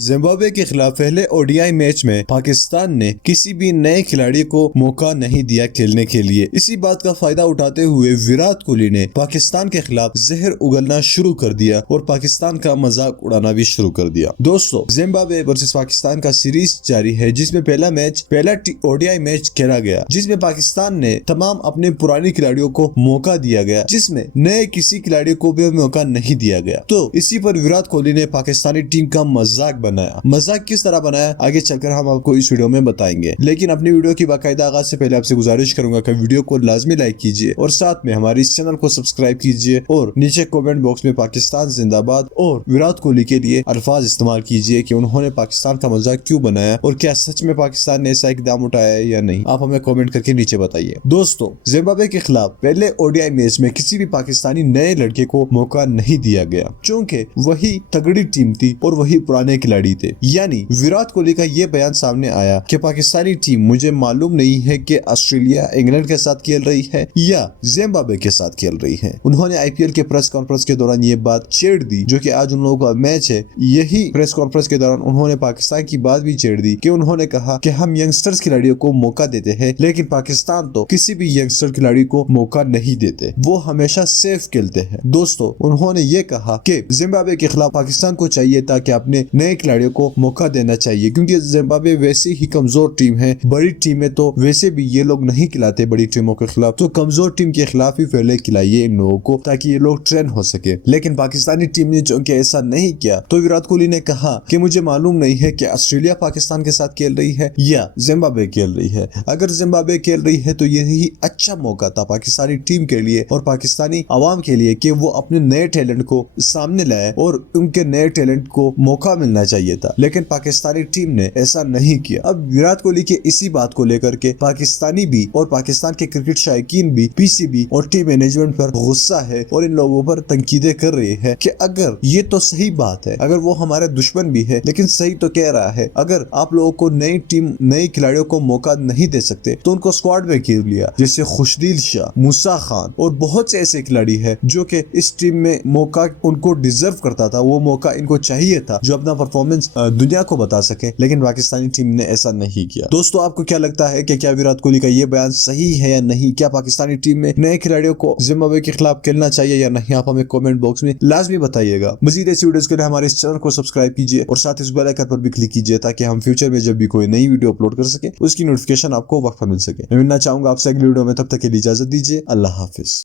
Zimbabwe के खिलाफ पहले ओडीआई मैच में पाकिस्तान ने किसी भी नए खिलाड़ी को मौका नहीं दिया खेलने के लिए। इसी बात का फायदा उठाते हुए विराट कोहली ने पाकिस्तान के खिलाफ जहर उगलना शुरू कर दिया और पाकिस्तान का मजाक उड़ाना भी शुरू कर दिया। दोस्तों, जिम्बाब्वे वर्सेस पाकिस्तान का सीरीज जारी है, जिसमें पहला ओडीआई मैच खेला गया, जिसमें पाकिस्तान ने तमाम अपने पुराने खिलाड़ियों को मौका दिया गया, जिसमें नए किसी खिलाड़ी को भी मौका नहीं दिया गया। तो इसी पर विराट कोहली ने पाकिस्तानी टीम का मजाक बनाया। मजाक किस तरह बनाया आगे चलकर हम आपको इस वीडियो में बताएंगे, लेकिन अपनी वीडियो की बाकायदा आगाज से पहले आपसे गुजारिश करूंगा कि वीडियो को लाजमी लाइक कीजिए और साथ में हमारे इस चैनल को सब्सक्राइब कीजिए और नीचे कमेंट बॉक्स में पाकिस्तान जिंदाबाद और विराट कोहली के लिए अल्फाज इस्तेमाल कीजिए कि उन्होंने पाकिस्तान का मजाक क्यों बनाया और क्या सच में पाकिस्तान ने ऐसा इकदाम उठाया है या नहीं। आप हमें कमेंट करके नीचे बताइए। दोस्तों, जिम्बाब्वे के खिलाफ पहले ओडीआई मैच में किसी भी पाकिस्तानी नए लड़के को मौका नहीं दिया गया, क्योंकि वही तगड़ी टीम थी और वही पुराने खिलाड़ी थे। यानी विराट कोहली का ये बयान सामने आया कि पाकिस्तानी टीम, मुझे मालूम नहीं है कि ऑस्ट्रेलिया इंग्लैंड के साथ खेल रही है या जिम्बाब्वे के साथ खेल रही है। उन्होंने आईपीएल के प्रेस कॉन्फ्रेंस के दौरान ये बात छेड़ दी, जो कि आज उन लोगों का मैच है। यही प्रेस कॉन्फ्रेंस के दौरान उन्होंने पाकिस्तान की बात भी छेड़ दी कि उन्होंने कहा कि हम यंगस्टर्स खिलाड़ियों को मौका देते हैं, लेकिन पाकिस्तान तो किसी भी यंगस्टर खिलाड़ी को मौका नहीं देते, वो हमेशा सेफ खेलते हैं। दोस्तों, उन्होंने ये कहा कि जिम्बाब्वे के खिलाफ पाकिस्तान को चाहिए था कि अपने नए खिलाड़ियों को मौका देना चाहिए, क्योंकि जिम्बाब्वे वैसे ही कमजोर टीम है। बड़ी टीमें तो वैसे भी ये लोग नहीं खिलाते बड़ी टीमों के खिलाफ, तो कमजोर टीम के खिलाफ ही पहले खिलाइए इन लोगों को, ताकि ये लोग ट्रेन हो सके। लेकिन पाकिस्तानी टीम ने जो कि ऐसा नहीं किया, तो विराट कोहली ने कहा कि मुझे मालूम नहीं है कि ऑस्ट्रेलिया पाकिस्तान के साथ खेल रही है या जिम्बाब्वे खेल रही है। अगर जिम्बाब्वे खेल रही है तो यही अच्छा मौका था पाकिस्तानी टीम के लिए और पाकिस्तानी आवाम के लिए कि वो अपने नए टैलेंट को सामने लाए और उनके नए टैलेंट को मौका मिलना चाहिए था, लेकिन पाकिस्तानी टीम ने ऐसा नहीं किया। अब विराट कोहली के इसी बात को लेकर के पाकिस्तानी भी और पाकिस्तान के क्रिकेट शायकीन भी पीसीबी और टीम मैनेजमेंट पर गुस्सा है और इन लोगों पर तनकीदें कर रहे हैं कि अगर ये तो सही बात है, अगर वो हमारे दुश्मन भी है लेकिन सही तो कह रहा है, अगर आप लोगों को नई टीम नए खिलाड़ियों को मौका नहीं दे सकते तो उनको स्क्वाड में खेल लिया, जैसे खुशदिल शाह, मूसा खान और बहुत से ऐसे खिलाड़ी है जो कि इस टीम में मौका उनको डिजर्व करता था, वो मौका इनको चाहिए था, जो अपना परफॉर्मेंस दुनिया को बता सके, लेकिन पाकिस्तानी टीम ने ऐसा नहीं किया। दोस्तों, आपको क्या लगता है कि क्या विराट कोहली का ये बयान सही है या नहीं? क्या पाकिस्तानी टीम में नए खिलाड़ियों को जिम्बाब्वे के खिलाफ खेलना चाहिए या नहीं? आप हमें कमेंट बॉक्स में लाजमी बताइएगा। मजीद ऐसी वीडियोस के लिए हमारे इस चैनल को सब्सक्राइब कीजिए और साथ इस बेल आइकन पर भी क्लिक कीजिए, ताकि हम फ्यूचर में जब भी कोई नई वीडियो अपलोड कर सके उसकी नोटिफिकेशन आपको वक्त पर मिल सके। मैं मिलना चाहूंगा आपसे अगली वीडियो में, तब तक के लिए इजाजत दीजिए। अल्लाह हाफिज।